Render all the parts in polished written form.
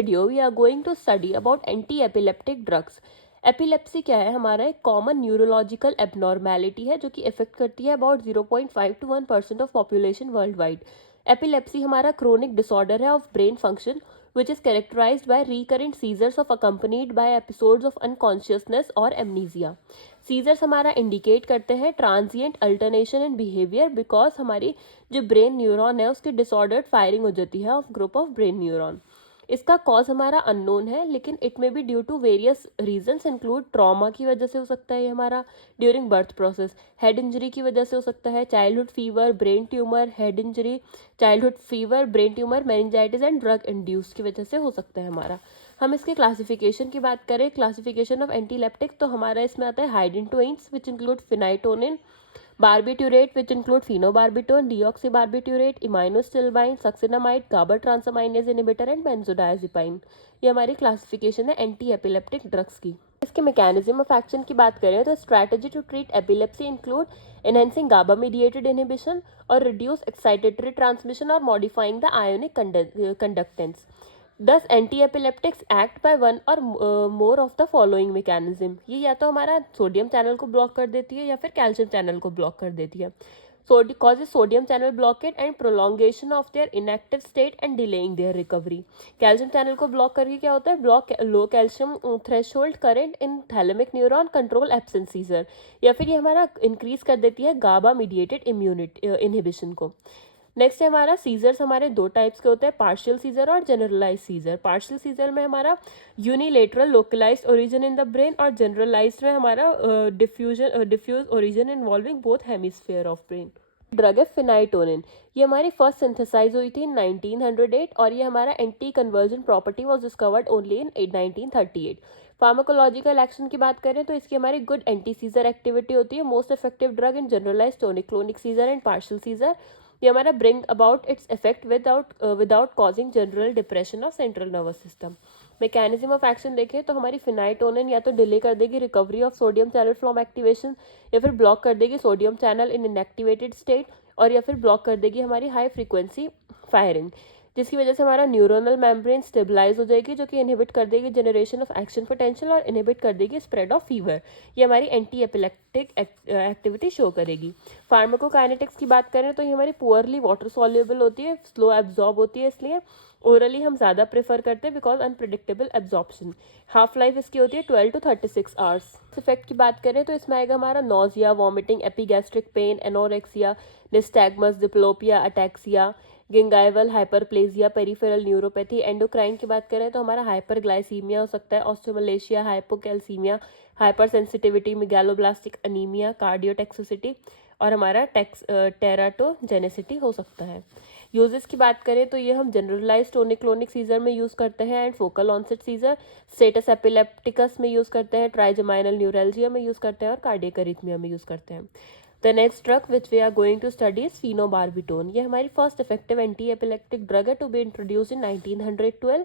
Video we are going to study about anti epileptic drugs. Epilepsy क्या है? हमारा एक कॉमन न्यूरोलॉजिकल एबनॉर्मेलिटी है जो कि इफेक्ट करती है about 0.5 to 1% of population world wide. Epilepsy हमारा क्रोनिक डिसऑर्डर है of brain function which is characterized by recurrent seizures of accompanied by episodes of unconsciousness और amnesia। सीजर्स हमारा इंडिकेट करते हैं transient alternation in behaviour because हमारी जो brain neuron है उसकी डिसऑर्डर्ड फायरिंग हो जाती है of group of brain neuron. इसका कॉज हमारा अननोन है लेकिन it may be due to various reasons include trauma की वजह से हो सकता है ये हमारा during birth process, head injury की वजह से हो सकता है, childhood fever, brain tumour, head injury, childhood fever, brain tumour, meningitis and drug induce की वजह से हो सकता है हमारा। हम इसके क्लासिफिकेशन की बात करें, क्लासिफिकेशन ऑफ एंटीलेप्टिक, तो हमारा इसमें आता है hydantoins which include phenytoin, barbiturate which include phenobarbital, deoxybarbiturate, iminosilbine, succinamide, GABA transaminase inhibitor and benzodiazepine। ये हमारी क्लासिफिकेशन है एंटी एपिलेप्टिक ड्रग्स की। इसके मैकेनिज्म ऑफ एक्शन की बात करें तो strategy to treat epilepsy include enhancing GABA mediated inhibition और रिड्यूस एक्साइटेटरी ट्रांसमिशन और modifying the ionic conductance. Thus anti epileptics act by one or more of the following mechanism. ये या तो हमारा सोडियम चैनल को ब्लॉक कर देती है या फिर कैल्शियम चैनल को ब्लॉक कर देती है। Causes sodium channel blockade and prolongation of their inactive state and delaying their recovery. Calcium channel को ब्लॉक करके क्या होता है? Block low calcium threshold current in thalamic neuron, control absent seizure. या फिर ये हमारा इंक्रीज कर देती है गाबा मीडिएटेड इम्यूनिटी इनहिबिशन को। नेक्स्ट है हमारा सीजर्स, हमारे दो टाइप्स के होते हैं, पार्शियल सीजर और जनरलाइज सीजर। पार्शियल सीजर में हमारा unilateral localised origin in the brain और जनरलाइज्ड में हमारा diffuse origin involving both hemisphere of brain. Drug है फिनाइटोनिन। ये हमारी फर्स्ट सिंथेसाइज हुई थी इन 1908 और ये हमारा anti conversion property was discovered only in 1938। Pharmacological action की बात करें तो इसकी हमारी गुड एंटी सीजर एक्टिविटी होती है। Most effective drug in generalise tonic clonic seizure and partial seizure. ये हमारा bring about its effect without causing general depression of central nervous system. Mechanism of action देखें तो हमारी फिनाइटोनिन या तो delay कर देगी recovery of sodium channel from activation या फिर ब्लॉक कर देगी sodium channel in inactivated state और या फिर ब्लॉक कर देगी हमारी हाई फ्रीक्वेंसी फायरिंग, जिसकी वजह से हमारा न्यूरोनल मेम्ब्रेन स्टेबलाइज हो जाएगी जो कि इनहिबिट कर देगी जनरेशन ऑफ एक्शन पोटेंशियल और इनहिबिट कर देगी स्प्रेड ऑफ फीवर। ये हमारी एंटी एपिलेप्टिक एक्टिविटी शो करेगी। फार्माकोकाइनेटिक्स की बात करें तो ये हमारी पुअरली वाटर सॉल्युबल होती है, स्लो एब्जॉर्ब होती है, इसलिए ओरली हम ज़्यादा प्रेफर करते हैं because unpredictable absorption. Half life इसकी होती है 12 to 36 आवर्स। इफेक्ट की बात करें तो इसमें आएगा हमारा nausea, vomiting, epigastric pain, anorexia, nystagmus, diplopia, ataxia, gingival hyperplasia, peripheral neuropathy. Endocrine की बात करें तो हमारा हाइपरग्लाइसीमिया हो सकता है, osteomalacia, hypocalcaemia, hyper sensitivity, megaloblastic anaemia, cardiotoxicity और हमारा टेराटोजेनेसिटी हो सकता है। यूजेस की बात करें तो ये हम जनरलाइज टोनिक क्लोनिक सीजर में यूज़ करते हैं and focal onset seizure, status epilepticus में यूज़ करते हैं, ट्राइजेमाइनल न्यूरल्जिया में यूज़ करते हैं और कार्डियक अरिथमिया में यूज़ करते हैं। The next drug which we are going to study is phenobarbital। ये हमारी first effective anti epileptic drug है to be introduce in 1912।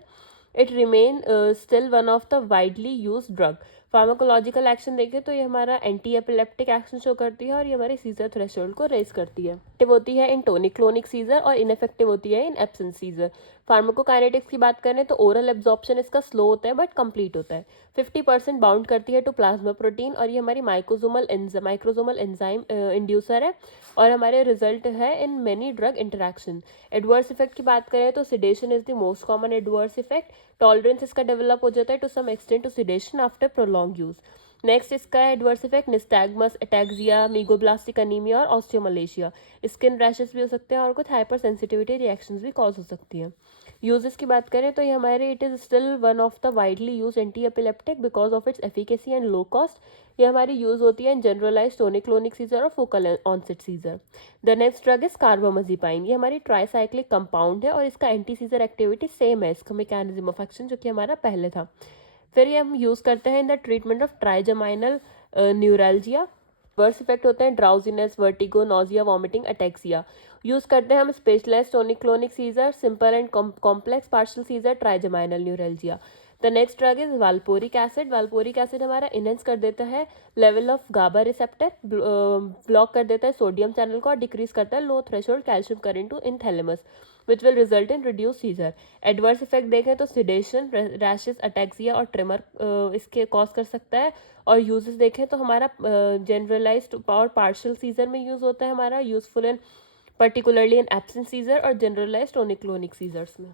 It remain still one of the widely use drug. Pharmacological action देखें तो ये हमारा anti epileptic action show करती है और ये हमारे सीजर थ्रेशोल्ड को रेज करती है। इफेक्टिव होती है इन टोनिक क्लोनिक सीजर और इनइफेक्टिव होती है इन एब्सेंट सीजर। फार्माकोकाइनेटिक्स की बात करें तो ओरल एब्जॉर्प्शन इसका स्लो होता है बट कंप्लीट होता है। 50% बाउंड करती है टू प्लाज्मा प्रोटीन और ये हमारी माइक्रोजोमल एंजाइम इंड्यूसर है और हमारे रिजल्ट है in many drug interaction. Adverse effect की बात करें तो sedation is the most common adverse effect. Tolerance इसका डेवलप हो जाता है to some extent to sedation after prolong use. Next इसका adverse effect nystagmus, ataxia, megaloblastic anaemia और ऑस्टियोमलेशिया। स्किन रैशेस भी हो सकते हैं और कुछ हाइपर सेंसिटिविटी रिएक्शंस भी कॉज हो सकती हैं। यूजेस की बात करें तो ये हमारे it is still one of the widely use anti epileptic because of its efficacy and low cost. ये हमारी यूज होती है in generalise tonic clonic seizure और focal onset seizure. The next drug is carbamazepine. ये हमारी tricyclic compound है और इसका एंटी सीजर एक्टिविटी सेम है इसका मैकेनिज्म ऑफ एक्शन जो कि हमारा पहले था। फिर ये हम यूज़ करते हैं in the treatment of trigeminal neuralgia. Worse effect होते हैं drowsiness, vertigo, nausea, vomiting, ataxia. Use करते हैं हम specialised tonic clonic seizure, simple and complex partial seizure, trigeminal neuralgia. The next drug is valproic acid. Valproic acid हमारा enhance कर देता है level of GABA receptor, block कर देता है सोडियम चैनल को और डिक्रीज करता है low threshold calcium current to in thalamus which will result in reduce seizure. Adverse effect देखें तो सिडेशन, रैशेस, अटैक्सिया और ट्रिमर इसके कॉज कर सकता है। और यूजेस देखें तो हमारा जनरलाइज्ड और पार्शियल सीजर में यूज़ होता है, हमारा useful in particularly in absent scissor और जनरलाइज्ड टोनिक क्लोनिक सीजर्स में।